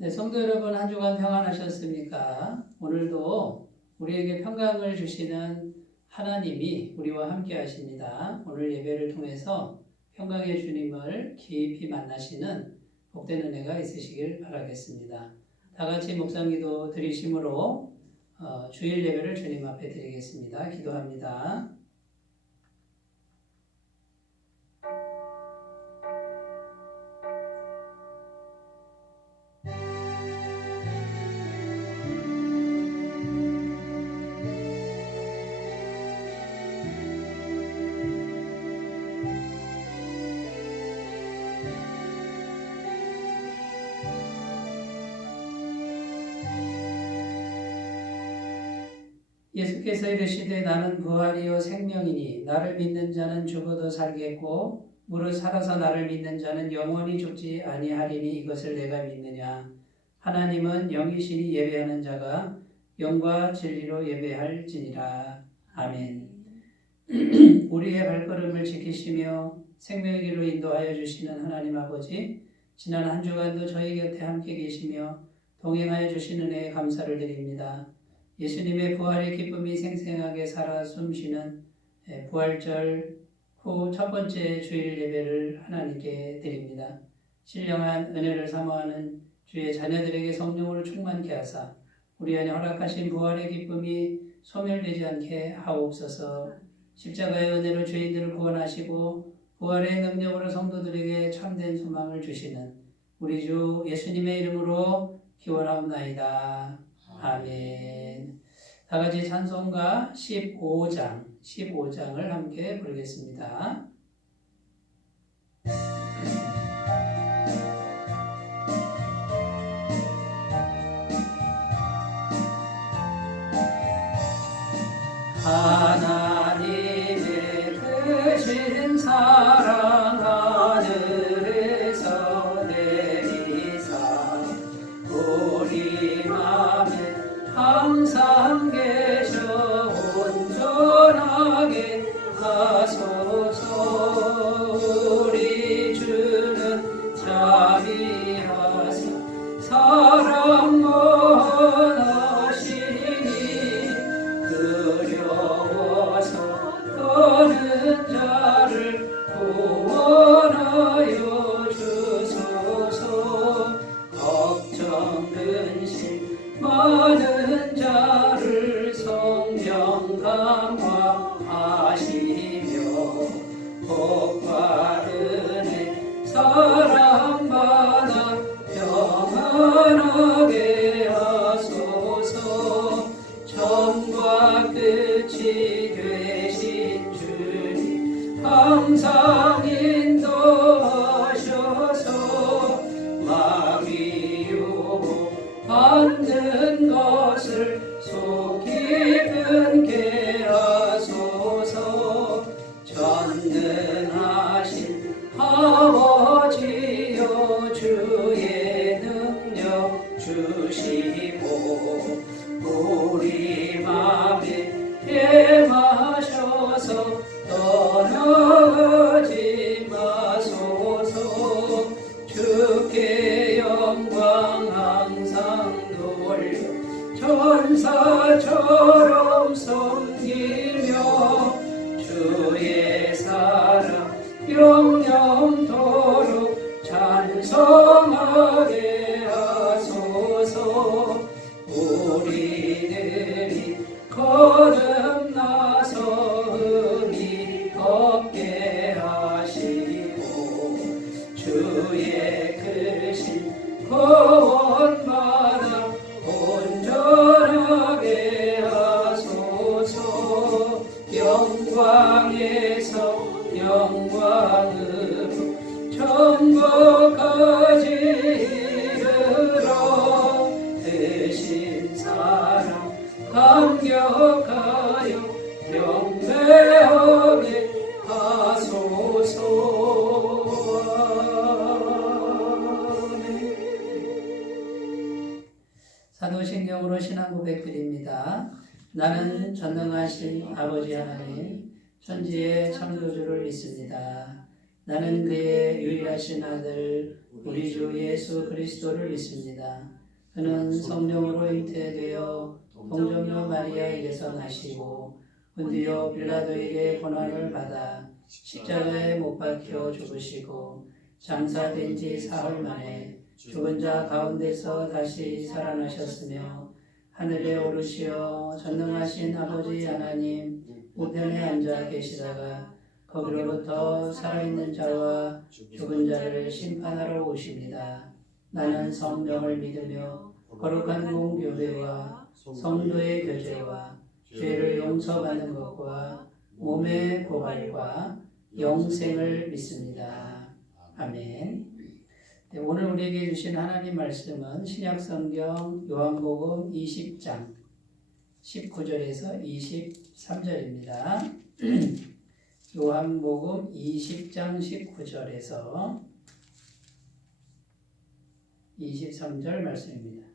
네, 성도 여러분 한 주간 평안하셨습니까? 오늘도 우리에게 평강을 주시는 하나님이 우리와 함께 하십니다. 오늘 예배를 통해서 평강의 주님을 깊이 만나시는 복된 은혜가 있으시길 바라겠습니다. 다 같이 묵상기도 드리심으로 주일 예배를 주님 앞에 드리겠습니다. 기도합니다. 예수께서 이르시되 나는 부활이요 생명이니 나를 믿는 자는 죽어도 살겠고 무릇 살아서 나를 믿는 자는 영원히 죽지 아니하리니 이것을 내가 믿느냐. 하나님은 영이시니 예배하는 자가 영과 진리로 예배할지니라. 아멘. 우리의 발걸음을 지키시며 생명의 길로 인도하여 주시는 하나님 아버지, 지난 한 주간도 저희 곁에 함께 계시며 동행하여 주시는 은혜에 감사를 드립니다. 예수님의 부활의 기쁨이 생생하게 살아 숨쉬는 부활절 후 첫 번째 주일 예배를 하나님께 드립니다. 신령한 은혜를 사모하는 주의 자녀들에게 성령으로 충만케 하사 우리 안에 허락하신 부활의 기쁨이 소멸되지 않게 하옵소서. 십자가의 은혜로 죄인들을 구원하시고 부활의 능력으로 성도들에게 참된 소망을 주시는 우리 주 예수님의 이름으로 기원하옵나이다. 아멘. 다 같이 찬송가 15장을 함께 부르겠습니다. 하나님의 크신 사랑 하늘에서 내리사 우리 맘에 항상 계셔 온전하게 하소서. 우리 주는 자비하사 사랑 원하시니 두려워서 떠는 자를 구원하여 주소서. 걱정 근심 많은 자를 성령 강화하시며 복과 은혜 사랑받아 평안하게 하소서. 처음과 끝이 되신 주님 항상 인도하셔서 마귀 유혹 받는 것을 속 깊은게 하소서. 전능하신 아버지여 주의 능력 주시고 우리 맘에 임하셔서 떠나가지 마소서. 주께 영광 항상 돌려 천사처럼 섬기며 주의 사랑 영영토록 찬송하게 하소서. 우리들이 거듭나서 의미 없게 하시고 주의 크신 구원받아 온전하게 하소서. 영광에서 영광으로 천국까지 이르러 대신 사랑 감격하여 영배하게 하소서. 사도신경으로 신앙 고백드립니다. 나는 전능하신 아버지 하나님 천지의 창조주를 믿습니다. 나는 그의 유일하신 아들 우리 주 예수 그리스도를 믿습니다. 그는 성령으로 잉태되어 동정녀 마리아에게서 나시고 본디오 빌라도에게 고난을 받아 십자가에 못 박혀 죽으시고 장사된 지 사흘 만에 죽은 자 가운데서 다시 살아나셨으며 하늘에 오르시어 전능하신 아버지 하나님 우편에 앉아 계시다가 거기로부터 살아있는 자와 죽은 자를 심판하러 오십니다. 나는 성령을 믿으며 거룩한 공교회와 성도의 교제와 죄를 용서받는 것과 몸의 부활과 영생을 믿습니다. 아멘. 네, 오늘 우리에게 주신 하나님 말씀은 신약성경 요한복음 20장 19절에서 23절입니다. 요한복음 20장 19절에서 23절 말씀입니다.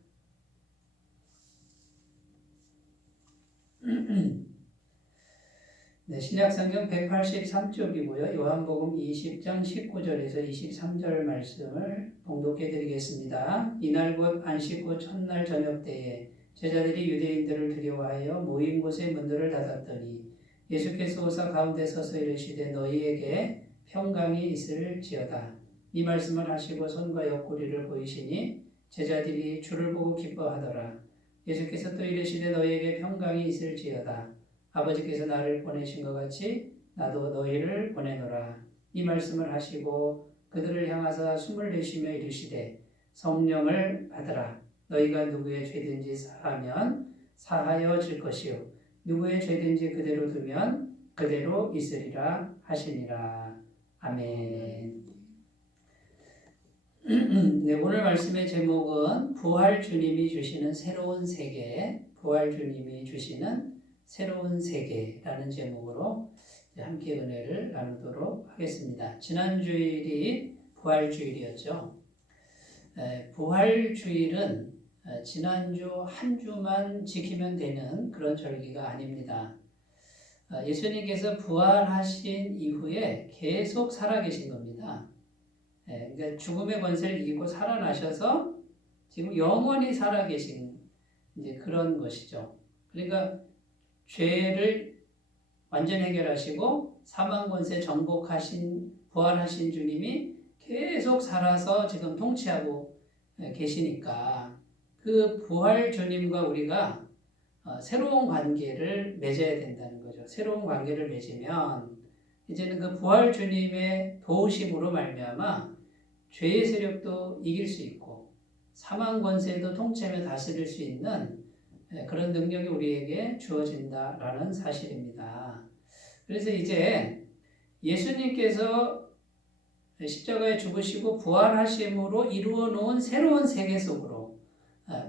네, 신약성경 183쪽이고요. 요한복음 20장 19절에서 23절 말씀을 봉독해 드리겠습니다. 이날 곧 안식 후 첫날 저녁 때에 제자들이 유대인들을 두려워하여 모인 곳에 문들을 닫았더니 예수께서 오사 가운데 서서 이르시되 너희에게 평강이 있을지어다. 이 말씀을 하시고 손과 옆구리를 보이시니 제자들이 주를 보고 기뻐하더라. 예수께서 또 이르시되 너희에게 평강이 있을지어다. 아버지께서 나를 보내신 것 같이 나도 너희를 보내노라. 이 말씀을 하시고 그들을 향하사 숨을 내쉬며 이르시되 성령을 받으라. 너희가 누구의 죄든지 사하면 사하여질 것이요 누구의 죄든지 그대로 두면 그대로 있으리라 하시니라. 아멘. 네, 오늘 말씀의 제목은 부활 주님이 주시는 새로운 세계, 부활 주님이 주시는 새로운 세계라는 제목으로 함께 은혜를 나누도록 하겠습니다. 지난 주일이 부활주일이었죠. 부활주일은 지난주 한 주만 지키면 되는 그런 절기가 아닙니다. 예수님께서 부활하신 이후에 계속 살아계신 겁니다. 그러니까 죽음의 권세를 이기고 살아나셔서 지금 영원히 살아계신 이제 그런 것이죠. 그러니까 죄를 완전 해결하시고 사망 권세 정복하신 부활하신 주님이 계속 살아서 지금 통치하고 계시니까 그 부활 주님과 우리가 새로운 관계를 맺어야 된다는 거죠. 새로운 관계를 맺으면 이제는 그 부활 주님의 도우심으로 말미암아 죄의 세력도 이길 수 있고 사망 권세도 통치하며 다스릴 수 있는 그런 능력이 우리에게 주어진다라는 사실입니다. 그래서 이제 예수님께서 십자가에 죽으시고 부활하심으로 이루어 놓은 새로운 세계 속으로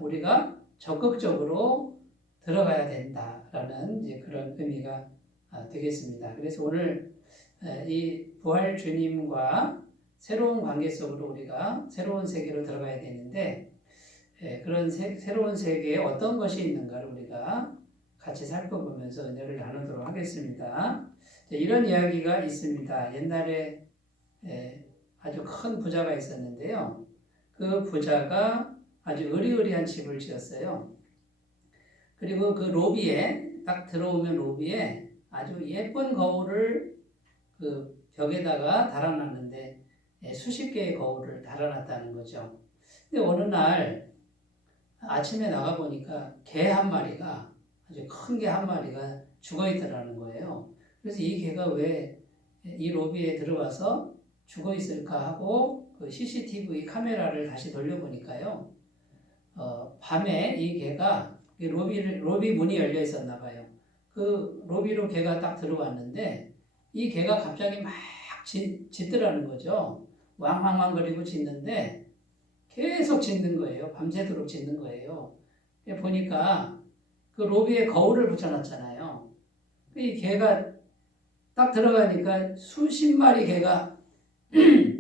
우리가 적극적으로 들어가야 된다라는 이제 그런 의미가 되겠습니다. 그래서 오늘 이 부활 주님과 새로운 관계 속으로 우리가 새로운 세계로 들어가야 되는데 그런 새로운 세계에 어떤 것이 있는가를 우리가 같이 살펴보면서 은혜를 나누도록 하겠습니다. 이런 이야기가 있습니다. 옛날에 아주 큰 부자가 있었는데요. 그 부자가 아주 으리으리한 집을 지었어요. 그리고 그 로비에 딱 들어오면 로비에 아주 예쁜 거울을 그 벽에다가 달아놨는데 수십 개의 거울을 달아놨다는 거죠. 근데 어느 날 아침에 나가보니까 개 한 마리가 아주 큰 개 한 마리가 죽어있더라는 거예요. 그래서 이 개가 왜 이 로비에 들어와서 죽어있을까 하고 그 CCTV 카메라를 다시 돌려보니까요. 밤에 이 개가 로비 문이 열려 있었나 봐요. 그 로비로 개가 딱 들어왔는데 이 개가 갑자기 막 짖더라는 거죠. 왕왕왕거리고 짖는데 계속 짖는 거예요. 밤새도록 짖는 거예요. 보니까 그 로비에 거울을 붙여놨잖아요. 이 개가 딱 들어가니까 수십 마리 개가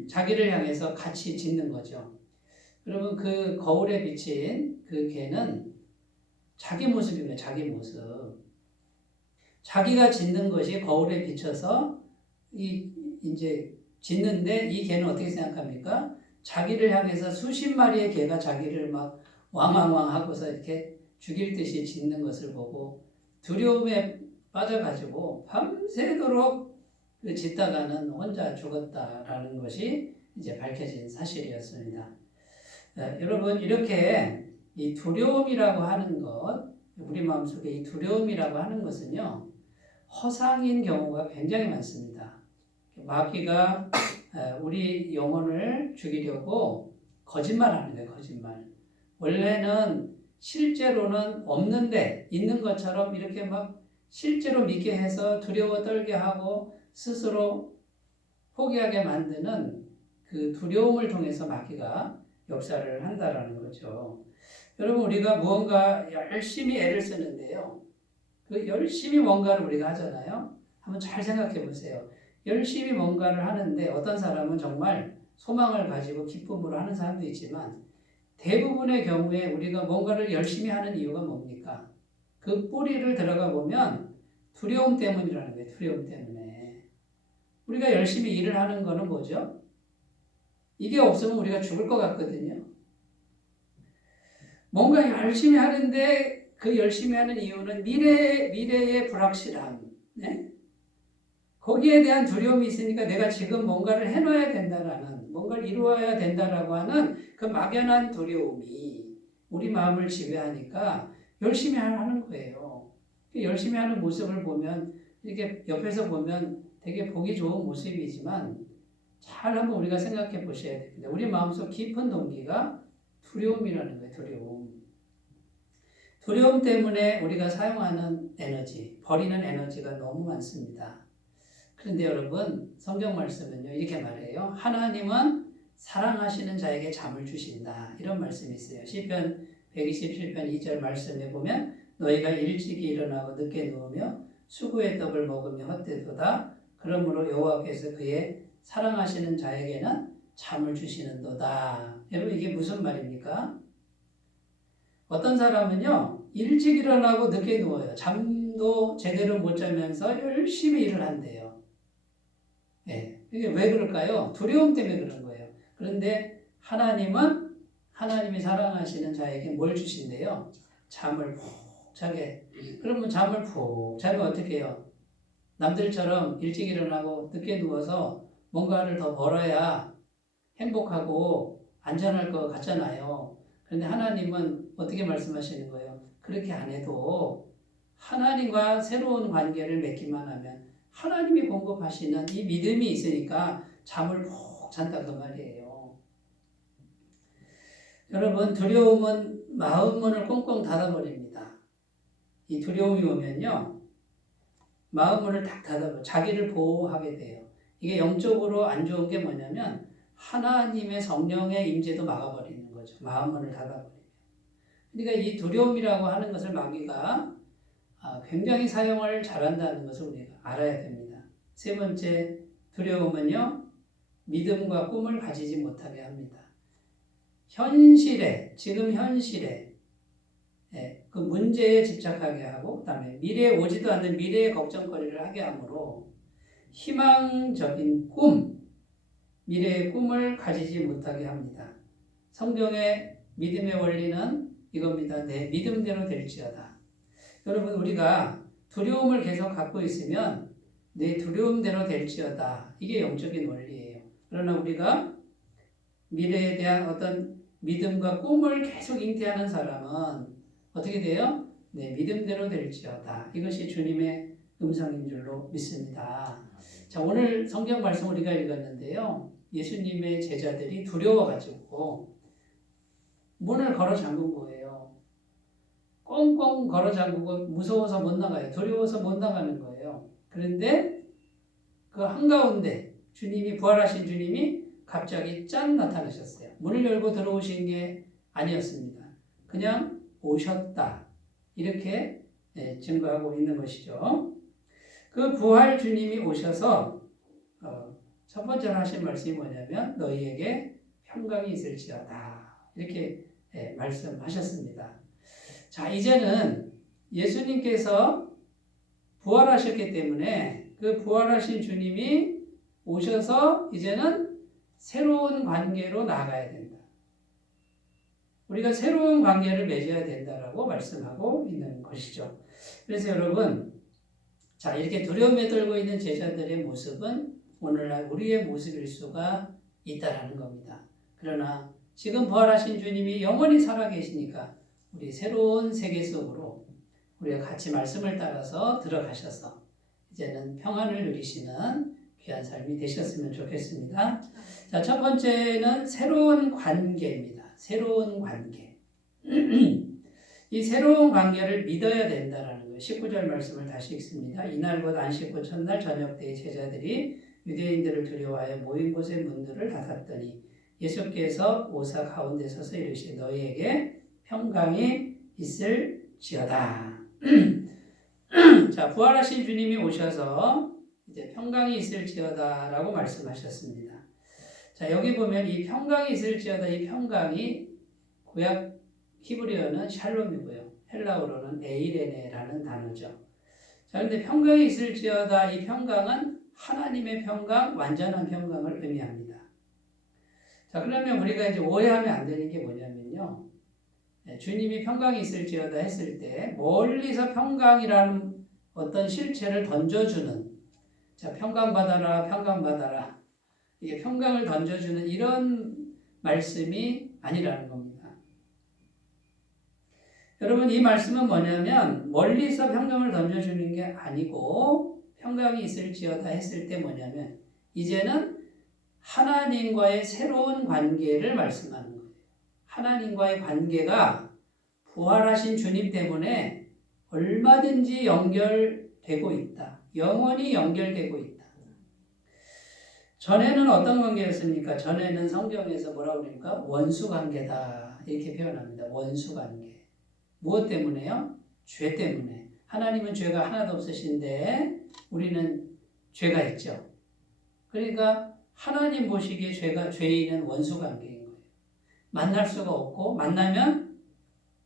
자기를 향해서 같이 짖는 거죠. 그러면 그 거울에 비친 그 개는 자기 모습이에요. 자기 모습. 자기가 짖는 것이 거울에 비쳐서 이제 짖는데 이 개는 어떻게 생각합니까? 자기를 향해서 수십 마리의 개가 자기를 막 왕왕왕 하고서 이렇게 죽일 듯이 짖는 것을 보고 두려움에 빠져가지고 밤새도록 짖다가는 혼자 죽었다라는 것이 이제 밝혀진 사실이었습니다. 여러분, 이렇게 이 두려움이라고 하는 것, 우리 마음속에 이 두려움이라고 하는 것은요, 허상인 경우가 굉장히 많습니다. 마귀가 우리 영혼을 죽이려고 거짓말하는 거예요, 거짓말. 원래는 실제로는 없는데 있는 것처럼 이렇게 막 실제로 믿게 해서 두려워 떨게 하고 스스로 포기하게 만드는 그 두려움을 통해서 마귀가 역사를 한다라는 거죠. 여러분, 우리가 무언가 열심히 애를 쓰는데요. 그 열심히 뭔가를 우리가 하잖아요. 한번 잘 생각해 보세요. 열심히 뭔가를 하는데 어떤 사람은 정말 소망을 가지고 기쁨으로 하는 사람도 있지만 대부분의 경우에 우리가 뭔가를 열심히 하는 이유가 뭡니까? 그 뿌리를 들어가 보면 두려움 때문이라는 거예요. 두려움 때문에. 우리가 열심히 일을 하는 거는 뭐죠? 이게 없으면 우리가 죽을 것 같거든요. 뭔가 열심히 하는데 그 열심히 하는 이유는 미래의 불확실함. 네? 거기에 대한 두려움이 있으니까 내가 지금 뭔가를 해놔야 된다라는, 뭔가를 이루어야 된다라고 하는 그 막연한 두려움이 우리 마음을 지배하니까 열심히 하는 거예요. 열심히 하는 모습을 보면, 이렇게 옆에서 보면 되게 보기 좋은 모습이지만 잘 한번 우리가 생각해 보셔야 됩니다. 우리 마음속 깊은 동기가 두려움이라는 거예요, 두려움. 두려움 때문에 우리가 사용하는 에너지, 버리는 에너지가 너무 많습니다. 그런데 여러분, 성경 말씀은요, 이렇게 말해요. 하나님은 사랑하시는 자에게 잠을 주신다. 이런 말씀이 있어요. 시편 127편 2절 말씀에 보면 너희가 일찍이 일어나고 늦게 누우며 수구의 떡을 먹으며 헛되도다. 그러므로 여호와께서 그의 사랑하시는 자에게는 잠을 주시는도다. 여러분, 이게 무슨 말입니까? 어떤 사람은요, 일찍 일어나고 늦게 누워요. 잠도 제대로 못 자면서 열심히 일을 한대요. 네. 이게 왜 그럴까요? 두려움 때문에 그런 거예요. 그런데 하나님은 하나님이 사랑하시는 자에게 뭘 주신대요? 잠을 푹 자게. 그러면 잠을 푹 자면 어떻게 해요? 남들처럼 일찍 일어나고 늦게 누워서 뭔가를 더 벌어야 행복하고 안전할 것 같잖아요. 그런데 하나님은 어떻게 말씀하시는 거예요? 그렇게 안 해도 하나님과 새로운 관계를 맺기만 하면 하나님이 공급하시는 이 믿음이 있으니까 잠을 푹 잔다 그 말이에요. 여러분, 두려움은 마음 문을 꽁꽁 닫아버립니다. 이 두려움이 오면요, 마음 문을 딱 닫아버려 자기를 보호하게 돼요. 이게 영적으로 안 좋은 게 뭐냐면 하나님의 성령의 임재도 막아버리는 거죠. 마음 문을 닫아버리면. 그러니까 이 두려움이라고 하는 것을 마귀가 굉장히 사용을 잘한다는 것을 우리가 알아야 됩니다. 세 번째, 두려움은요, 믿음과 꿈을 가지지 못하게 합니다. 지금 현실에, 그 문제에 집착하게 하고, 그 다음에 미래에 오지도 않는 미래의 걱정거리를 하게 하므로 희망적인 미래의 꿈을 가지지 못하게 합니다. 성경의 믿음의 원리는 이겁니다. 내 믿음대로 될지어다. 여러분, 우리가 두려움을 계속 갖고 있으면 내 두려움대로 될지어다. 이게 영적인 원리예요. 그러나 우리가 미래에 대한 어떤 믿음과 꿈을 계속 잉태하는 사람은 어떻게 돼요? 내 믿음대로 될지어다. 이것이 주님의 음성인 줄로 믿습니다. 자, 오늘 성경 말씀 우리가 읽었는데요. 예수님의 제자들이 두려워가지고 문을 걸어 잠근 거예요. 꽁꽁 걸어 잠그고 무서워서 못 나가요. 두려워서 못 나가는 거예요. 그런데 그 한가운데 부활하신 주님이 갑자기 짠 나타나셨어요. 문을 열고 들어오신 게 아니었습니다. 그냥 오셨다. 이렇게 증거하고 있는 것이죠. 그 부활 주님이 오셔서 첫 번째로 하신 말씀이 뭐냐면 너희에게 평강이 있을지어다. 이렇게 말씀하셨습니다. 자, 이제는 예수님께서 부활하셨기 때문에 그 부활하신 주님이 오셔서 이제는 새로운 관계로 나아가야 된다. 우리가 새로운 관계를 맺어야 된다라고 말씀하고 있는 것이죠. 그래서 여러분, 자, 이렇게 두려움에 떨고 있는 제자들의 모습은 오늘날 우리의 모습일 수가 있다라는 겁니다. 그러나 지금 부활하신 주님이 영원히 살아계시니까 우리 새로운 세계 속으로 우리가 같이 말씀을 따라서 들어가셔서 이제는 평안을 누리시는 귀한 삶이 되셨으면 좋겠습니다. 자, 첫 번째는 새로운 관계입니다. 새로운 관계. 이 새로운 관계를 믿어야 된다라는 거예요. 19절 말씀을 다시 읽습니다. 이날 곧 안식 후 첫날 저녁 때에 제자들이 유대인들을 두려워하여 모인 곳의 문들을 닫았더니 예수께서 오사 가운데 서서 이르시되 너희에게 평강이 있을지어다. 자, 부활하신 주님이 오셔서 이제 평강이 있을지어다라고 말씀하셨습니다. 자, 여기 보면 이 평강이 있을지어다, 이 평강이 구약 히브리어는 샬롬이고요. 헬라어로는 에이레네라는 단어죠. 자, 그런데 평강이 있을지어다, 이 평강은 하나님의 평강, 완전한 평강을 의미합니다. 자, 그러면 우리가 이제 오해하면 안 되는 게 뭐냐면요. 주님이 평강이 있을지어다 했을 때 멀리서 평강이라는 어떤 실체를 던져주는, 자, 평강받아라, 평강받아라. 이게 평강을 던져주는 이런 말씀이 아니라는 겁니다. 여러분, 이 말씀은 뭐냐면 멀리서 평강을 던져주는 게 아니고 평강이 있을지어다 했을 때 뭐냐면 이제는 하나님과의 새로운 관계를 말씀하는 거예요. 하나님과의 관계가 부활하신 주님 때문에 얼마든지 연결되고 있다. 영원히 연결되고 있다. 전에는 어떤 관계였습니까? 전에는 성경에서 뭐라고 그러니까 원수 관계다 이렇게 표현합니다. 원수 관계. 무엇 때문에요? 죄 때문에. 하나님은 죄가 하나도 없으신데 우리는 죄가 있죠. 그러니까 하나님 보시기에 죄인은 원수 관계인 거예요. 만날 수가 없고 만나면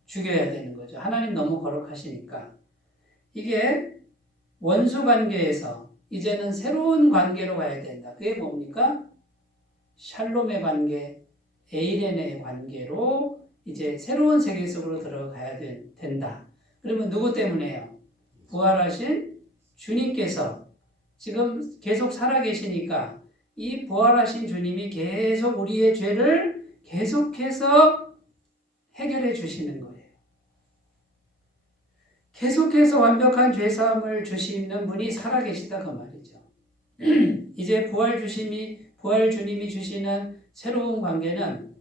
죽여야 되는 거죠. 하나님 너무 거룩하시니까. 이게 원수 관계에서 이제는 새로운 관계로 가야 된다. 그게 뭡니까? 샬롬의 관계, 에이레네의 관계로 이제 새로운 세계 속으로 들어가야 된다. 그러면 누구 때문에요? 부활하신 주님께서 지금 계속 살아계시니까 이 부활하신 주님이 계속 우리의 죄를 계속해서 해결해 주시는 거예요. 계속해서 완벽한 죄사함을 주시는 분이 살아계시다 그 말이죠. 이제 부활 주님이 주시는 새로운 관계는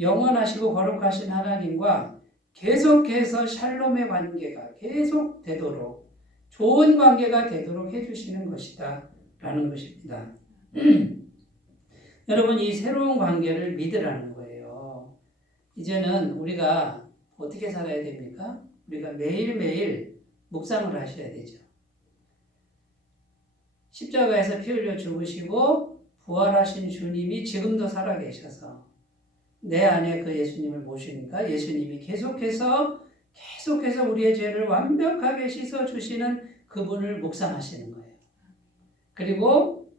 영원하시고 거룩하신 하나님과 계속해서 샬롬의 관계가 계속 되도록 좋은 관계가 되도록 해주시는 것이다 라는 것입니다. 여러분, 이 새로운 관계를 믿으라는 거예요. 이제는 우리가 어떻게 살아야 됩니까? 우리가 매일매일 묵상을 하셔야 되죠. 십자가에서 피 흘려 죽으시고 부활하신 주님이 지금도 살아계셔서 내 안에 그 예수님을 모시니까 예수님이 계속해서 우리의 죄를 완벽하게 씻어주시는 그분을 묵상하시는 거예요. 그리고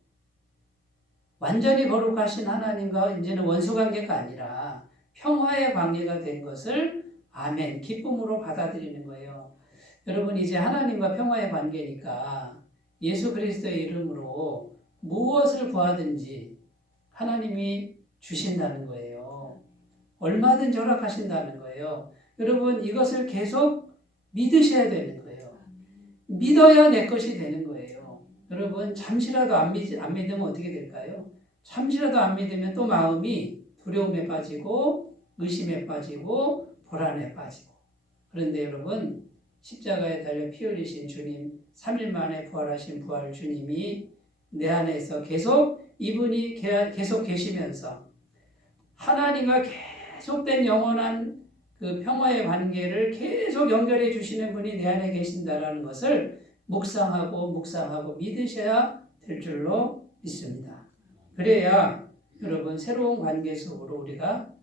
완전히 거룩하신 하나님과 이제는 원수관계가 아니라 평화의 관계가 된 것을 아멘, 기쁨으로 받아들이는 거예요. 여러분, 이제 하나님과 평화의 관계니까 예수 그리스도의 이름으로 무엇을 구하든지 하나님이 주신다는 거예요. 얼마든지 허락하신다는 거예요. 여러분, 이것을 계속 믿으셔야 되는 거예요. 믿어야 내 것이 되는 거예요. 여러분, 잠시라도 안 믿으면 어떻게 될까요? 잠시라도 안 믿으면 또 마음이 두려움에 빠지고 의심에 빠지고 불안에 빠지고. 그런데 여러분, 십자가에 달려 피 흘리신 주님, 3일 만에 부활하신 부활 주님이 내 안에서 이분이 계속 계시면서 하나님과 계속된 영원한 그 평화의 관계를 계속 연결해 주시는 분이 내 안에 계신다라는 것을 묵상하고 믿으셔야 될 줄로 믿습니다. 그래야 여러분, 새로운 관계 속으로 우리가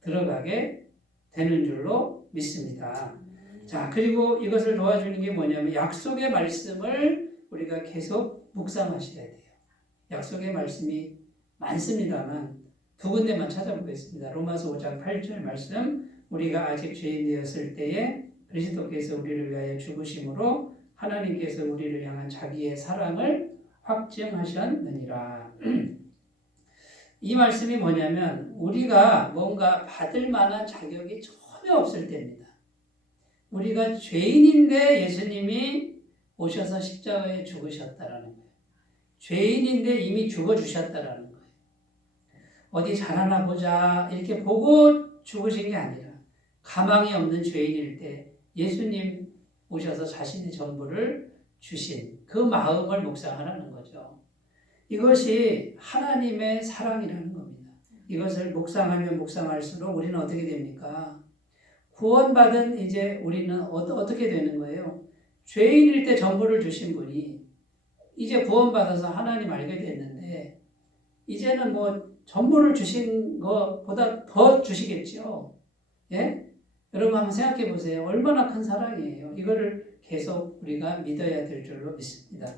들어가게 되는 줄로 믿습니다. 자, 그리고 이것을 도와주는 게 뭐냐면 약속의 말씀을 우리가 계속 묵상하셔야 돼요. 약속의 말씀이 많습니다만 두 군데만 찾아보겠습니다. 로마서 5장 8절 말씀, 우리가 아직 죄인 되었을 때에 그리스도께서 우리를 위하여 죽으심으로 하나님께서 우리를 향한 자기의 사랑을 확증하셨느니라. 이 말씀이 뭐냐면 우리가 뭔가 받을 만한 자격이 전혀 없을 때입니다. 우리가 죄인인데 예수님이 오셔서 십자가에 죽으셨다라는 거예요. 죄인인데 이미 죽어주셨다라는 거예요. 어디 잘하나 보자 이렇게 보고 죽으신 게 아니라 가망이 없는 죄인일 때 예수님 오셔서 자신의 전부를 주신 그 마음을 묵상하라는 거죠. 이것이 하나님의 사랑이라는 겁니다. 이것을 묵상하면 묵상할수록 우리는 어떻게 됩니까? 구원받은 이제 우리는 어떻게 되는 거예요? 죄인일 때 전부를 주신 분이 이제 구원받아서 하나님 알게 됐는데 이제는 뭐 전부를 주신 것보다 더 주시겠죠. 예? 여러분 한번 생각해 보세요. 얼마나 큰 사랑이에요. 이거를 계속 우리가 믿어야 될 줄로 믿습니다.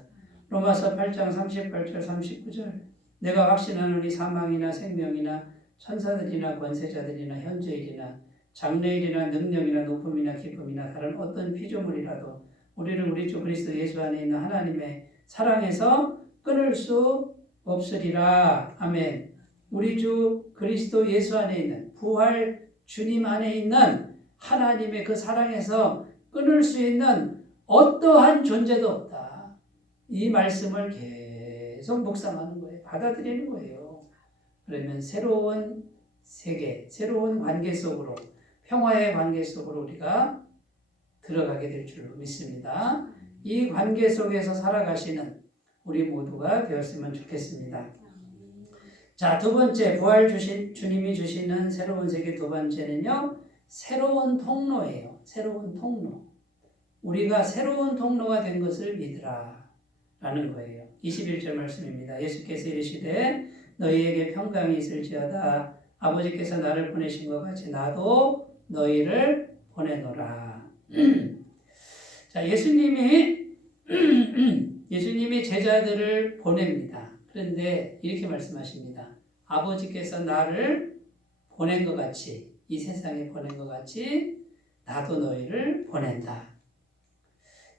로마서 8장 38절 39절 내가 확신하노니 사망이나 생명이나 천사들이나 권세자들이나 현재일이나 장래일이나 능력이나 높음이나 기쁨이나 다른 어떤 피조물이라도 우리를 우리 주 그리스도 예수 안에 있는 하나님의 사랑에서 끊을 수 없으리라. 아멘. 우리 주 그리스도 예수 안에 있는 부활 주님 안에 있는 하나님의 그 사랑에서 끊을 수 있는 어떠한 존재도 없다. 이 말씀을 계속 묵상하는 거예요. 받아들이는 거예요. 그러면 새로운 세계, 새로운 관계 속으로, 평화의 관계 속으로 우리가 들어가게 될 줄로 믿습니다. 이 관계 속에서 살아가시는 우리 모두가 되었으면 좋겠습니다. 자, 두 번째, 부활 주님이 주시는 새로운 세계 두 번째는요, 새로운 통로예요. 새로운 통로. 우리가 새로운 통로가 된 것을 믿으라 라는 거예요. 21절 말씀입니다. 예수께서 이르시되 너희에게 평강이 있을지어다. 아버지께서 나를 보내신 것 같이 나도 너희를 보내노라. 자, 예수님이 제자들을 보냅니다. 그런데 이렇게 말씀하십니다. 아버지께서 나를 보낸 것 같이, 이 세상에 보낸 것 같이 나도 너희를 보낸다.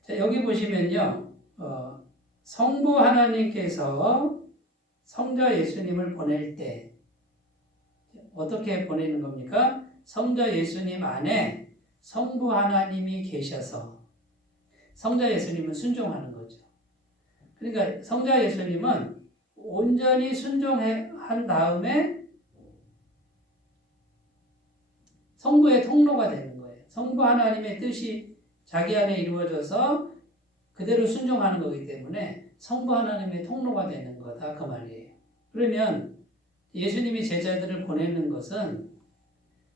자, 여기 보시면요, 성부 하나님께서 성자 예수님을 보낼 때 어떻게 보내는 겁니까? 성자 예수님 안에 성부 하나님이 계셔서 성자 예수님은 순종하는 거죠. 그러니까 성자 예수님은 온전히 순종한 다음에 성부의 통로가 되는 거예요. 성부 하나님의 뜻이 자기 안에 이루어져서 그대로 순종하는 거기 때문에 성부 하나님의 통로가 되는 거다 그 말이에요. 그러면 예수님이 제자들을 보내는 것은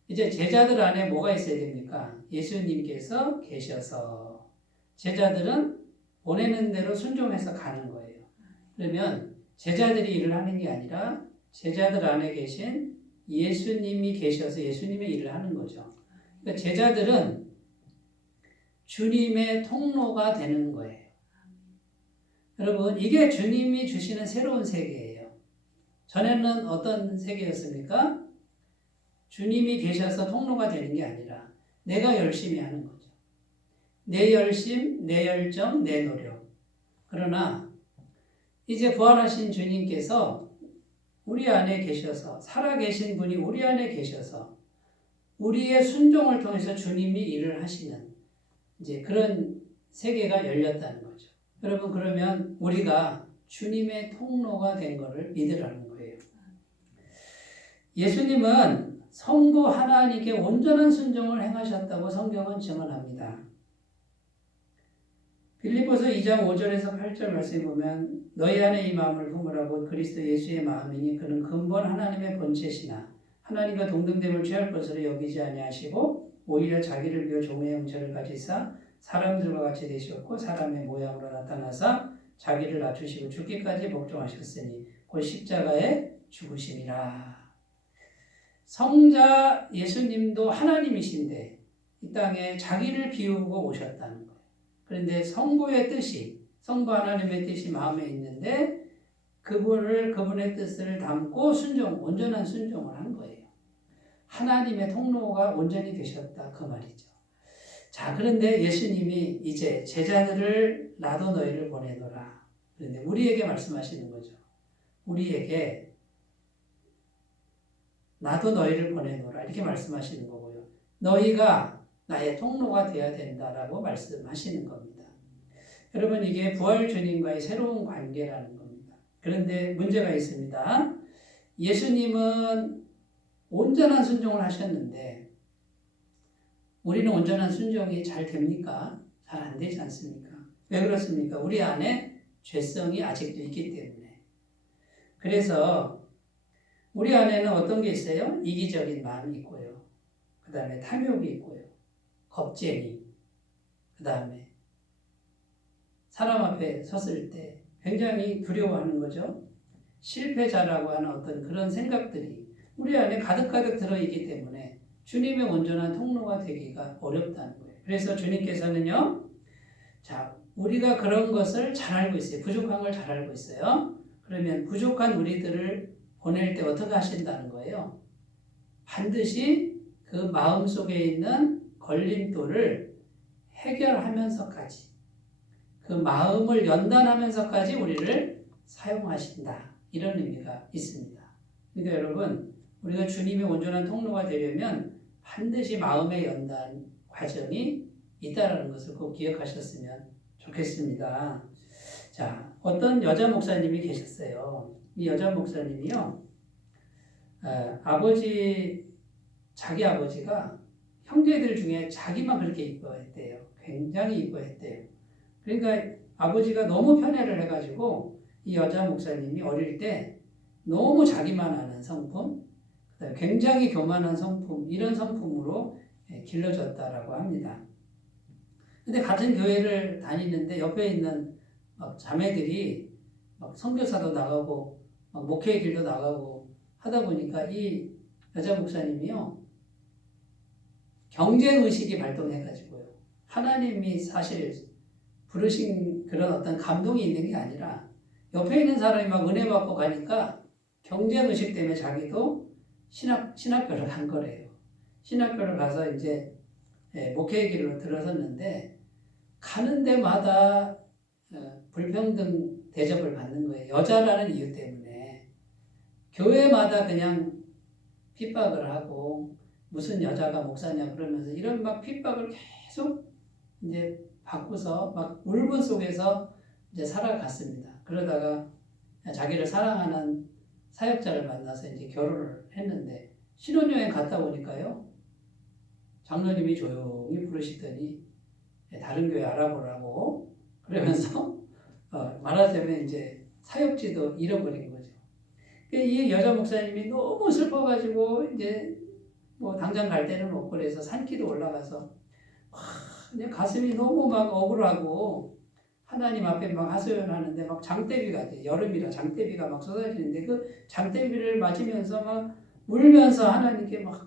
이제 제자들 안에 뭐가 있어야 됩니까? 예수님께서 계셔서 제자들은 보내는 대로 순종해서 가는 거예요. 그러면 제자들이 일을 하는 게 아니라 제자들 안에 계신 예수님이 계셔서 예수님의 일을 하는 거죠. 그러니까 제자들은 주님의 통로가 되는 거예요. 여러분, 이게 주님이 주시는 새로운 세계예요. 전에는 어떤 세계였습니까? 주님이 계셔서 통로가 되는 게 아니라 내가 열심히 하는 거죠. 내 열심, 내 열정, 내 노력. 그러나 이제 부활하신 주님께서 우리 안에 계셔서 살아계신 분이 우리 안에 계셔서 우리의 순종을 통해서 주님이 일을 하시는 이제 그런 세계가 열렸다는 거죠. 여러분, 그러면 우리가 주님의 통로가 된 것을 믿으라는 거예요. 예수님은 성부 하나님께 온전한 순종을 행하셨다고 성경은 증언합니다. 빌립보서 2장 5절에서 8절 말씀에 보면 너희 안에 이 마음을 품으라고 그리스도 예수의 마음이니 그는 근본 하나님의 본체시나 하나님과 동등됨을 취할 것으로 여기지 아니하시고 오히려 자기를 비워 종의 형체를 가지사 사람들과 같이 되셨고 사람의 모양으로 나타나사 자기를 낮추시고 죽기까지 복종하셨으니 곧 십자가에 죽으심이라. 성자 예수님도 하나님이신데 이 땅에 자기를 비우고 오셨다는 거예요. 그런데 성부의 뜻이, 성부 하나님의 뜻이 마음에 있는데 그분의 뜻을 담고 온전한 순종을 한 거예요. 하나님의 통로가 온전히 되셨다 그 말이죠. 자, 그런데 예수님이 이제 제자들을 나도 너희를 보내노라. 그런데 우리에게 말씀하시는 거죠. 우리에게 나도 너희를 보내노라 이렇게 말씀하시는 거고요. 너희가 나의 통로가 되어야 된다라고 말씀하시는 겁니다. 여러분 이게 부활 주님과의 새로운 관계라는 겁니다. 그런데 문제가 있습니다. 예수님은 온전한 순종을 하셨는데 우리는 온전한 순종이 잘 됩니까? 잘 안 되지 않습니까? 왜 그렇습니까? 우리 안에 죄성이 아직도 있기 때문에. 그래서 우리 안에는 어떤 게 있어요? 이기적인 마음이 있고요. 그 다음에 탐욕이 있고요. 겁쟁이. 그 다음에 사람 앞에 섰을 때 굉장히 두려워하는 거죠. 실패자라고 하는 어떤 그런 생각들이 우리 안에 가득가득 들어있기 때문에 주님의 온전한 통로가 되기가 어렵다는 거예요. 그래서 주님께서는요, 자, 우리가 그런 것을 잘 알고 있어요. 부족한 걸 잘 알고 있어요. 그러면 부족한 우리들을 보낼 때 어떻게 하신다는 거예요? 반드시 그 마음 속에 있는 걸림돌을 해결하면서까지, 그 마음을 연단하면서까지 우리를 사용하신다. 이런 의미가 있습니다. 그러니까 여러분, 우리가 주님의 온전한 통로가 되려면 반드시 마음의 연단 과정이 있다는 것을 꼭 기억하셨으면 좋겠습니다. 자, 어떤 여자 목사님이 계셨어요. 이 여자 목사님이요, 자기 아버지가 형제들 중에 자기만 그렇게 이뻐했대요. 굉장히 이뻐했대요. 그러니까 아버지가 너무 편애를 해가지고 이 여자 목사님이 어릴 때 너무 자기만 아는 성품, 굉장히 교만한 성품, 이런 성품으로 길러졌다라고 합니다. 근데 같은 교회를 다니는데 옆에 있는 막 자매들이 막 선교사도 나가고 막 목회의 길도 나가고 하다 보니까 이 여자 목사님이요, 경쟁의식이 발동해가지고요, 하나님이 사실 부르신 그런 어떤 감동이 있는 게 아니라 옆에 있는 사람이 막 은혜 받고 가니까 경쟁의식 때문에 자기도 신학교를 간 거래요. 신학교를 가서 이제 목회의 길로 들어섰는데 가는 데마다 불평등 대접을 받는 거예요. 여자라는 이유 때문에. 교회마다 그냥 핍박을 하고 무슨 여자가 목사냐 그러면서 이런 막 핍박을 계속 이제 받고서 막 울분 속에서 이제 살아갔습니다. 그러다가 자기를 사랑하는 사역자를 만나서 이제 결혼을 했는데 신혼여행 갔다 오니까요, 장로님이 조용히 부르시더니 다른 교회 알아보라고 그러면서 말하자면 이제 사역지도 잃어버린 거죠. 이 여자 목사님이 너무 슬퍼가지고 이제 뭐 당장 갈 데는 없고 그래서 산기도 올라가서 그냥 가슴이 너무 막 억울하고 하나님 앞에 막 하소연하는데 막 장대비가 돼. 여름이라 장대비가 막 쏟아지는데 그 장대비를 맞으면서 막 울면서 하나님께 막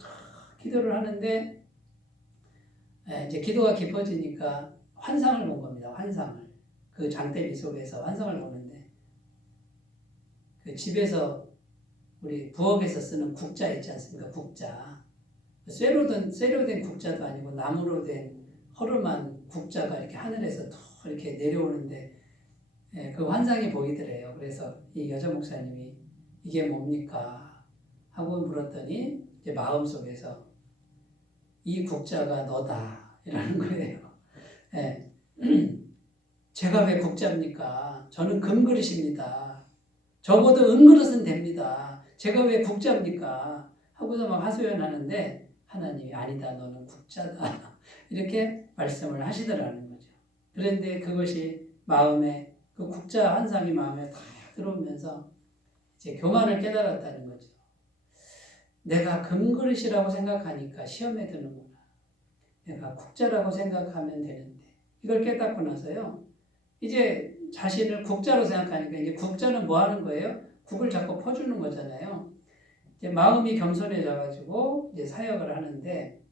기도를 하는데 이제 기도가 깊어지니까 환상을 본 겁니다. 환상을. 그 장대비 속에서 환상을 보는데 그 집에서 우리 부엌에서 쓰는 국자 있지 않습니까? 국자. 쇠로 된 국자도 아니고 나무로 된 허름한 국자가 이렇게 하늘에서 더 이렇게 내려오는데 그 환상이 보이더래요. 그래서 이 여자 목사님이 이게 뭡니까? 하고 물었더니 이제 마음속에서 이 국자가 너다 이라는 거예요. 예. 제가 왜 국자입니까? 저는 금그릇입니다. 적어도 은그릇은 됩니다. 제가 왜 국자입니까? 하고서 막 하소연하는데 하나님이 아니다, 너는 국자다. 이렇게 말씀을 하시더라는 거죠. 그런데 그것이 마음에, 그 국자 환상이 마음에 다 들어오면서 이제 교만을 깨달았다는 거죠. 내가 금그릇이라고 생각하니까 시험에 드는구나. 내가 국자라고 생각하면 되는데. 이걸 깨닫고 나서요, 이제 자신을 국자로 생각하니까 이제 국자는 뭐 하는 거예요? 국을 자꾸 퍼주는 거잖아요. 이제 마음이 겸손해져가지고 이제 사역을 하는데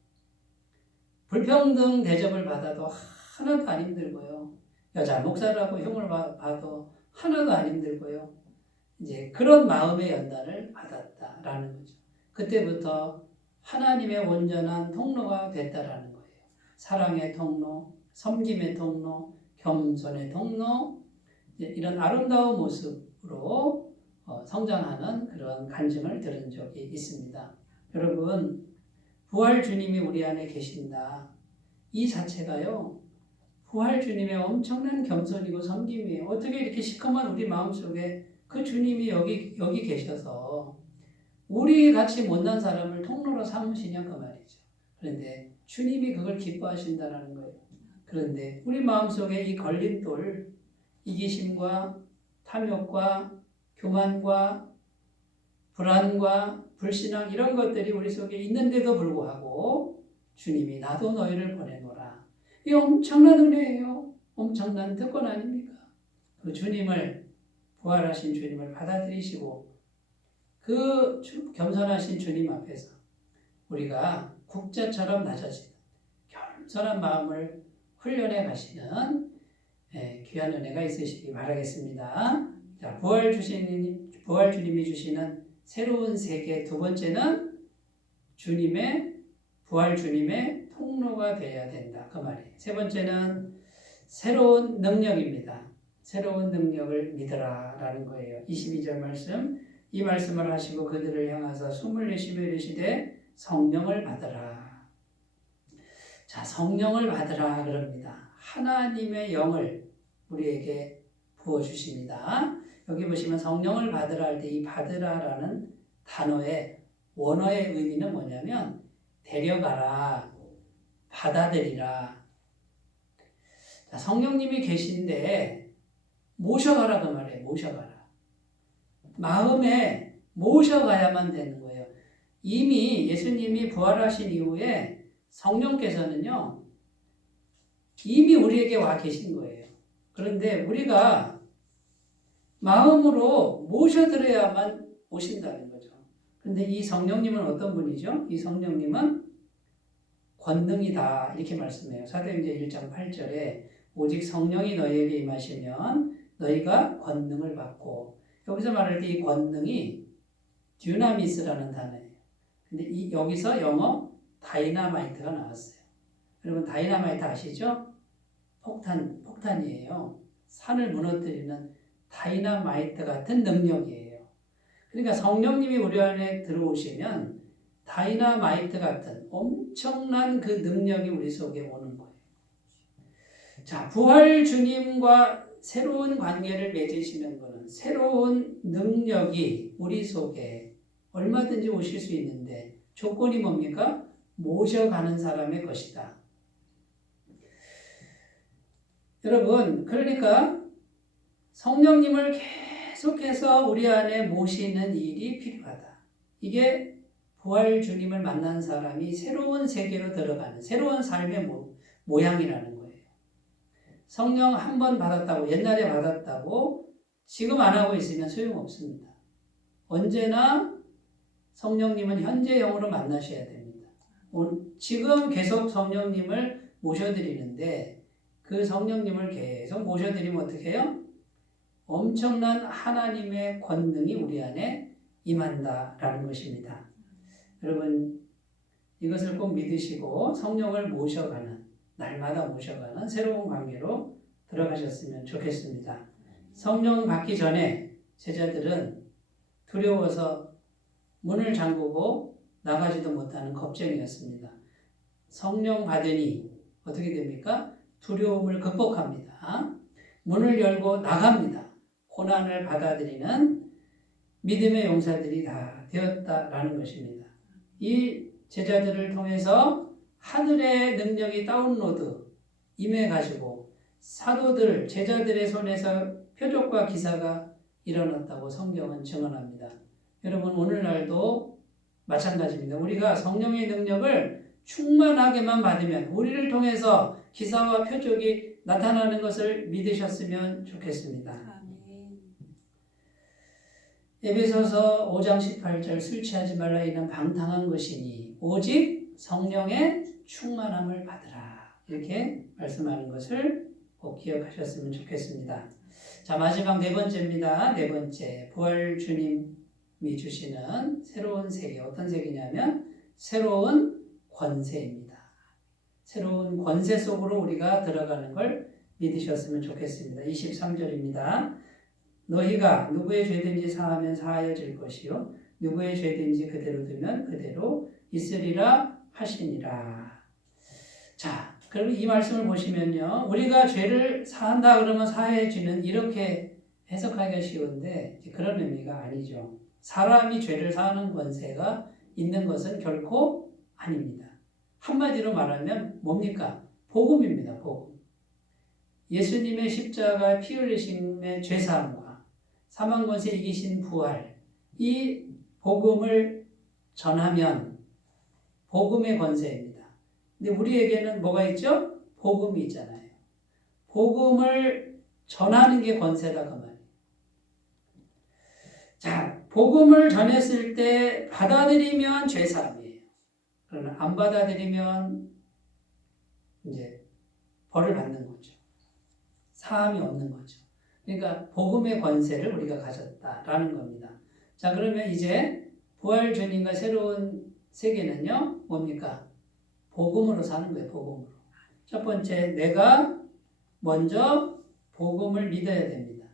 불평등 대접을 받아도 하나도 안 힘들고요. 여자 목사라고 흉을 봐도 하나도 안 힘들고요. 이제 그런 마음의 연단을 받았다라는 거죠. 그때부터 하나님의 온전한 통로가 됐다라는 거예요. 사랑의 통로, 섬김의 통로, 겸손의 통로, 이런 아름다운 모습으로 성장하는 그런 간증을 들은 적이 있습니다. 여러분, 부활 주님이 우리 안에 계신다. 이 자체가요, 부활 주님의 엄청난 겸손이고 섬김이에요. 어떻게 이렇게 시커먼 우리 마음속에 그 주님이 여기 계셔서 우리 같이 못난 사람을 통로로 삼으시냐 그 말이죠. 그런데 주님이 그걸 기뻐하신다는 거예요. 그런데 우리 마음속에 이 걸림돌, 이기심과 탐욕과 교만과 불안과 불신앙 이런 것들이 우리 속에 있는데도 불구하고 주님이 나도 너희를 보내노라. 이 엄청난 은혜예요. 엄청난 특권 아닙니까? 그 주님을, 부활하신 주님을 받아들이시고 그 겸손하신 주님 앞에서 우리가 국자처럼 낮아지는 겸손한 마음을 훈련해 가시는 귀한 은혜가 있으시기 바라겠습니다. 자, 부활 주님이 주시는 새로운 세계, 두 번째는 부활 주님의 통로가 되어야 된다. 그 말이에요. 세 번째는 새로운 능력입니다. 새로운 능력을 믿으라 라는 거예요. 22절 말씀, 이 말씀을 하시고 그들을 향하사 숨을 내쉬며 이르시되 성령을 받으라. 자, 성령을 받으라 그럽니다. 하나님의 영을 우리에게 부어주십니다. 여기 보시면 성령을 받으라 할 때 이 받으라라는 단어의 원어의 의미는 뭐냐면 데려가라, 받아들이라. 자, 성령님이 계신데 모셔가라 그 말이에요. 모셔가라. 마음에 모셔가야만 되는 거예요. 이미 예수님이 부활하신 이후에 성령께서는요, 이미 우리에게 와 계신 거예요. 그런데 우리가 마음으로 모셔드려야만 오신다는 거죠. 그런데 이 성령님은 어떤 분이죠? 이 성령님은 권능이다 이렇게 말씀해요. 사도행전 1장 8절에 오직 성령이 너희에게 임하시면 너희가 권능을 받고, 여기서 말할 때 이 권능이 듀나미스라는 단어예요. 근데 여기서 영어 다이나마이트가 나왔어요. 여러분 다이나마이트 아시죠? 폭탄이에요. 산을 무너뜨리는 다이나마이트 같은 능력이에요. 그러니까 성령님이 우리 안에 들어오시면 다이나마이트 같은 엄청난 그 능력이 우리 속에 오는 거예요. 자, 부활 주님과 새로운 관계를 맺으시는 것은 새로운 능력이 우리 속에 얼마든지 오실 수 있는데 조건이 뭡니까? 모셔가는 사람의 것이다. 여러분, 그러니까 성령님을 계속해서 우리 안에 모시는 일이 필요하다. 이게 부활 주님을 만난 사람이 새로운 세계로 들어가는 새로운 삶의 모양이라는 거예요. 성령 한 번 받았다고, 옛날에 받았다고 지금 안 하고 있으면 소용없습니다. 언제나 성령님은 현재형으로 만나셔야 됩니다. 지금 계속 성령님을 모셔드리는데 그 성령님을 계속 모셔드리면 어떻게 해요? 엄청난 하나님의 권능이 우리 안에 임한다라는 것입니다. 여러분, 이것을 꼭 믿으시고 성령을 모셔가는, 날마다 모셔가는 새로운 관계로 들어가셨으면 좋겠습니다. 성령 받기 전에 제자들은 두려워서 문을 잠그고 나가지도 못하는 겁쟁이였습니다. 성령 받으니 어떻게 됩니까? 두려움을 극복합니다. 문을 열고 나갑니다. 고난을 받아들이는 믿음의 용사들이 다 되었다라는 것입니다. 이 제자들을 통해서 하늘의 능력이 다운로드 임해가지고 사도들, 제자들의 손에서 표적과 기사가 일어났다고 성경은 증언합니다. 여러분, 오늘날도 마찬가지입니다. 우리가 성령의 능력을 충만하게만 받으면 우리를 통해서 기사와 표적이 나타나는 것을 믿으셨으면 좋겠습니다. 에베소서 5장 18절 술 취하지 말라 이는 방탕한 것이니 오직 성령의 충만함을 받으라. 이렇게 말씀하는 것을 꼭 기억하셨으면 좋겠습니다. 자, 마지막 네 번째입니다. 네 번째, 부활 주님이 주시는 새로운 세계. 어떤 세계냐면 새로운 권세입니다. 새로운 권세 속으로 우리가 들어가는 걸 믿으셨으면 좋겠습니다. 23절입니다. 너희가 누구의 죄든지 사하면 사하여질 것이요 누구의 죄든지 그대로 두면 그대로 있으리라 하시니라. 자, 그럼 이 말씀을 보시면요, 우리가 죄를 사한다 그러면 사해지는 이렇게 해석하기가 쉬운데 그런 의미가 아니죠. 사람이 죄를 사하는 권세가 있는 것은 결코 아닙니다. 한마디로 말하면 뭡니까? 복음입니다. 복음. 예수님의 십자가 피 흘리심의 죄사함과 사망 권세 이기신 부활, 이 복음을 전하면 복음의 권세입니다. 근데 우리에게는 뭐가 있죠? 복음이 있잖아요. 복음을 전하는 게 권세다 그 말이에요. 자, 복음을 전했을 때 받아들이면 죄사함이에요. 그러나 안 받아들이면 이제 벌을 받는 거죠. 사함이 없는 거죠. 그러니까 복음의 권세를 우리가 가졌다라는 겁니다. 자, 그러면 이제 부활 주님과 새로운 세계는요, 뭡니까? 복음으로 사는 거예요. 복음으로. 첫 번째, 내가 먼저 복음을 믿어야 됩니다.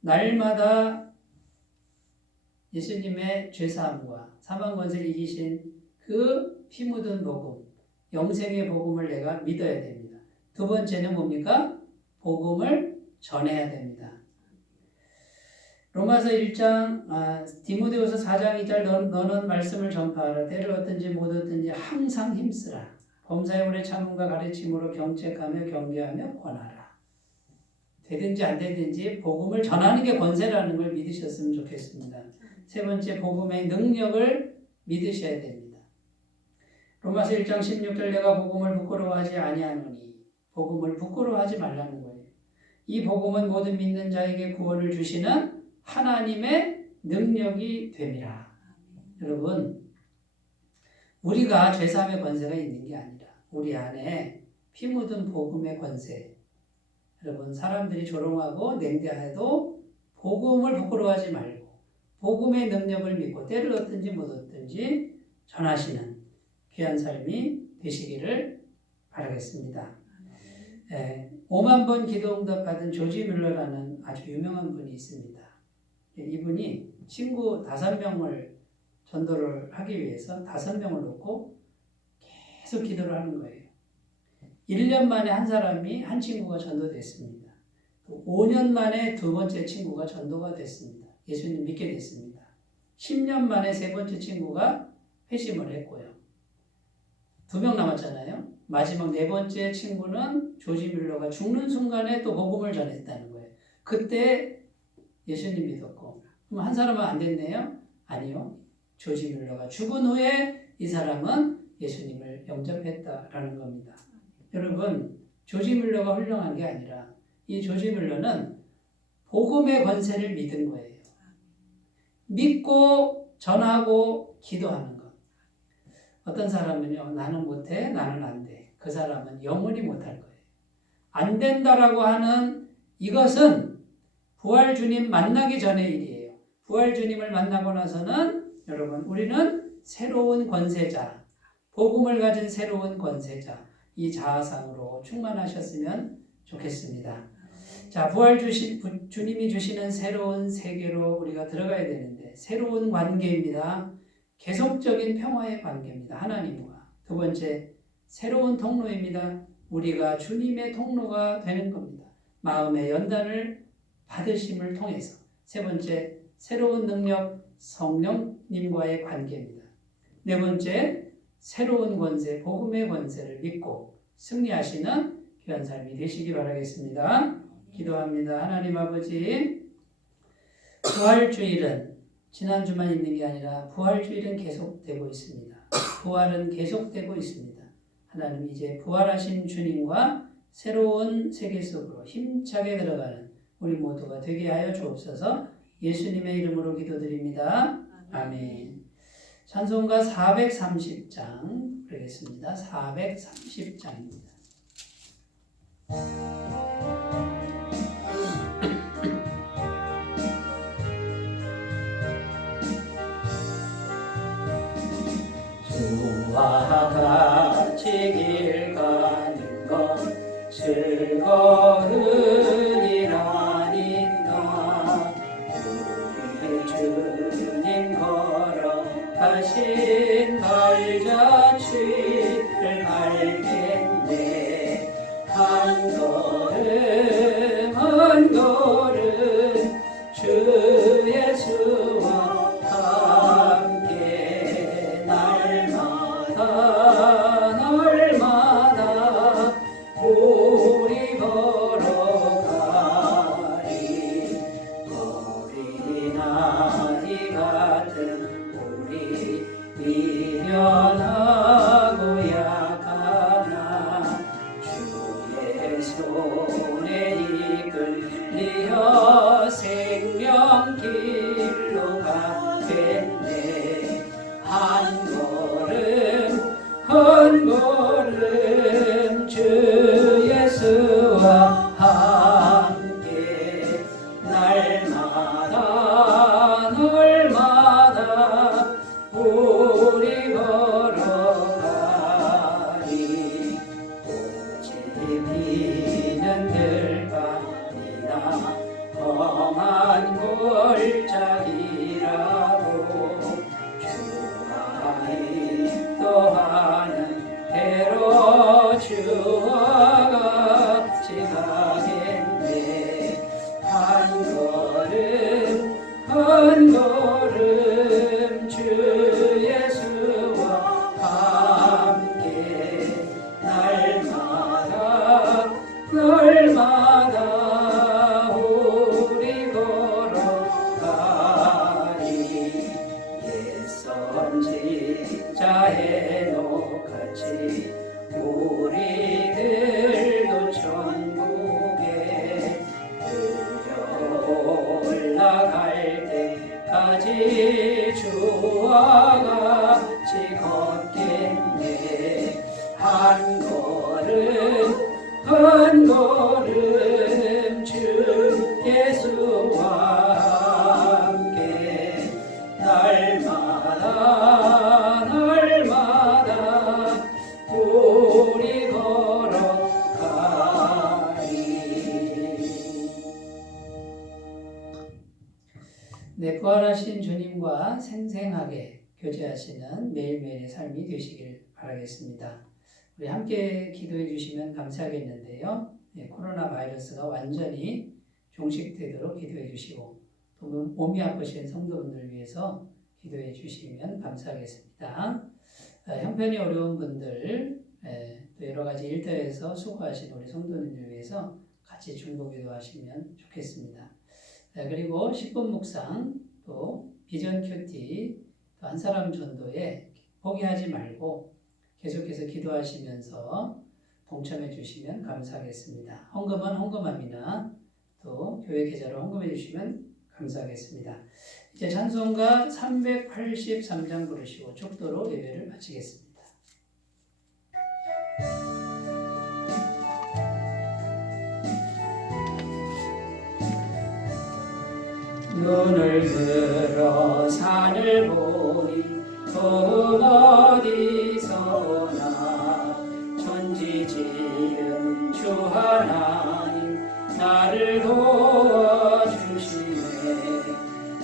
날마다 예수님의 죄사함과 사망 권세를 이기신 그 피 묻은 복음, 영생의 복음을 내가 믿어야 됩니다. 두 번째는 뭡니까? 복음을 전해야 됩니다. 로마서 1장, 디모데후서 4장 2절 너는 말씀을 전파하라. 때를 얻든지 못 얻든지 항상 힘쓰라. 범사의 오래 참음과 가르침으로 경책하며 경계하며 권하라. 되든지 안 되든지 복음을 전하는 게 권세라는 걸 믿으셨으면 좋겠습니다. 세 번째, 복음의 능력을 믿으셔야 됩니다. 로마서 1장 16절 내가 복음을 부끄러워하지 아니하노니 복음을 부끄러워하지 말라는 거예요. 이 복음은 모든 믿는 자에게 구원을 주시는 하나님의 능력이 됨이라. 여러분, 우리가 죄사함의 권세가 있는 게 아니라 우리 안에 피 묻은 복음의 권세. 여러분, 사람들이 조롱하고 냉대해도 복음을 부끄러워하지 말고 복음의 능력을 믿고 때를 얻든지 못 얻든지 전하시는 귀한 삶이 되시기를 바라겠습니다. 5만 번 기도 응답받은 조지 뮬러라는 아주 유명한 분이 있습니다. 이분이 친구 5명을 전도를 하기 위해서 5명을 놓고 계속 기도를 하는 거예요. 1년 만에 한 친구가 전도됐습니다. 5년 만에 두 번째 친구가 전도가 됐습니다. 예수님 믿게 됐습니다. 10년 만에 세 번째 친구가 회심을 했고요. 2명 남았잖아요. 마지막 네 번째 친구는 조지 뮬러가 죽는 순간에 또 복음을 전했다는 거예요. 그때 예수님 믿었고, 그럼 한 사람은 안 됐네요? 아니요. 조지 뮬러가 죽은 후에 이 사람은 예수님을 영접했다라는 겁니다. 여러분, 조지 뮬러가 훌륭한 게 아니라 이 조지 뮬러는 복음의 권세를 믿은 거예요. 믿고 전하고 기도하는 것. 어떤 사람은요, 나는 못해, 나는 안 돼. 그 사람은 영원히 못할 거예요. 안 된다라고 하는 이것은 부활 주님 만나기 전의 일이에요. 부활 주님을 만나고 나서는 여러분, 우리는 새로운 권세자, 복음을 가진 새로운 권세자, 이 자아상으로 충만하셨으면 좋겠습니다. 자, 부활 주님이 주시는 새로운 세계로 우리가 들어가야 되는데, 새로운 관계입니다. 계속적인 평화의 관계입니다. 하나님과. 두 번째, 새로운 통로입니다. 우리가 주님의 통로가 되는 겁니다. 마음의 연단을 받으심을 통해서. 세 번째, 새로운 능력, 성령님과의 관계입니다. 네 번째, 새로운 권세, 복음의 권세를 믿고 승리하시는 귀한 삶이 되시기 바라겠습니다. 기도합니다. 하나님 아버지, 부활주일은 지난주만 있는 게 아니라 부활주일은 계속되고 있습니다. 부활은 계속되고 있습니다. 하나님, 이제 부활하신 주님과 새로운 세계 속으로 힘차게 들어가는 우리 모두가 되게 하여 주옵소서. 예수님의 이름으로 기도드립니다. 아멘. 찬송가 430장 부르겠습니다. 430장입니다. 걸으니라니까 우리 주님 걸어가신 발자취를 알겠네. 한 걸음 한 걸음 주 예수와 함께 날마다 우리 걸어가리. 어린아이 같은 우리 미련하고 약하나 주의 손에 이끌리어 생명길로 가겠네. 한 걸음 한 걸음 주 예수와 함께 날마다 우리 걸어가리. 꽃이 피는 들판이나 험한 골짜기라도 주가 인도하는 대로 주와 같이 가겠네. 한 걸음 주 예수와 함께 날마다 우리 걸어가리. 옛 선지자의 녹같이 우리들도 천국에 올라갈 때까지 주와 같이 걷겠네. 한 걸음 주 예수와 함께 날마다 우리 걸어가리. 네, 부활하신 주님과 생생하게 교제하시는 매일매일의 삶이 되시길 바라겠습니다. 우리 함께 기도해 주시면 감사하겠는데요. 네, 코로나 바이러스가 완전히 종식되도록 기도해 주시고 또 몸이 아프신 성도분들을 위해서 기도해 주시면 감사하겠습니다. 형편이 어려운 분들, 또 여러 가지 일터에서 수고하시는 우리 성도님들 위해서 같이 중보기도 하시면 좋겠습니다. 그리고 10분 묵상, 또 비전 큐티, 또 한 사람 전도에 포기하지 말고 계속해서 기도하시면서 동참해 주시면 감사하겠습니다. 헌금은 헌금함이나 또 교회 계좌로 헌금해 주시면 감사하겠습니다. 이제 찬송가 383장 부르시고 축도로 예배를 마치겠습니다. 눈을 들어 산을 보니 도움 어디서나 천지지은 주 하나님 나를 도와주시네.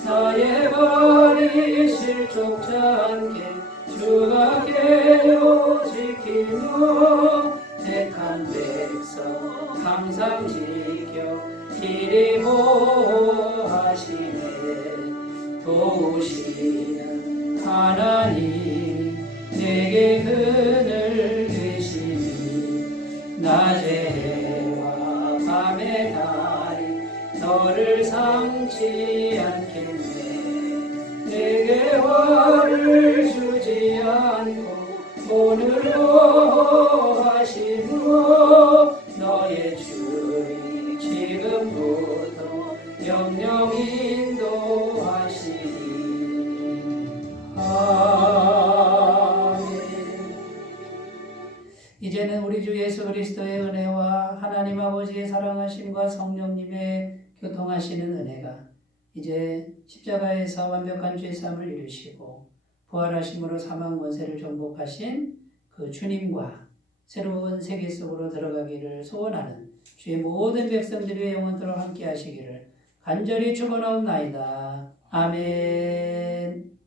나의 발이 실족지 않게 주가 깨어 지키며 택한 백성 항상 지켜 길이 보호하시네. 도우시는 하나님 내게 그늘 되시니 낮의 해와 밤의 달이 너를 상치 않겠네. 내게 화를 주지 않고 오늘 보호하시므로 너의 주의 지금부터 영영 인도하시니. 아멘. 이제는 우리 주 예수 그리스도의 은혜와 하나님 아버지의 사랑하심과 성령님의 교통하시는 은혜가 이제 십자가에서 완벽한 죄사함을 이루시고 부활하심으로 사망 권세를 정복하신 그 주님과 새로운 세계 속으로 들어가기를 소원하는 주의 모든 백성들이 영원토록 함께 하시기를 간절히 축원하옵나이다. 아멘.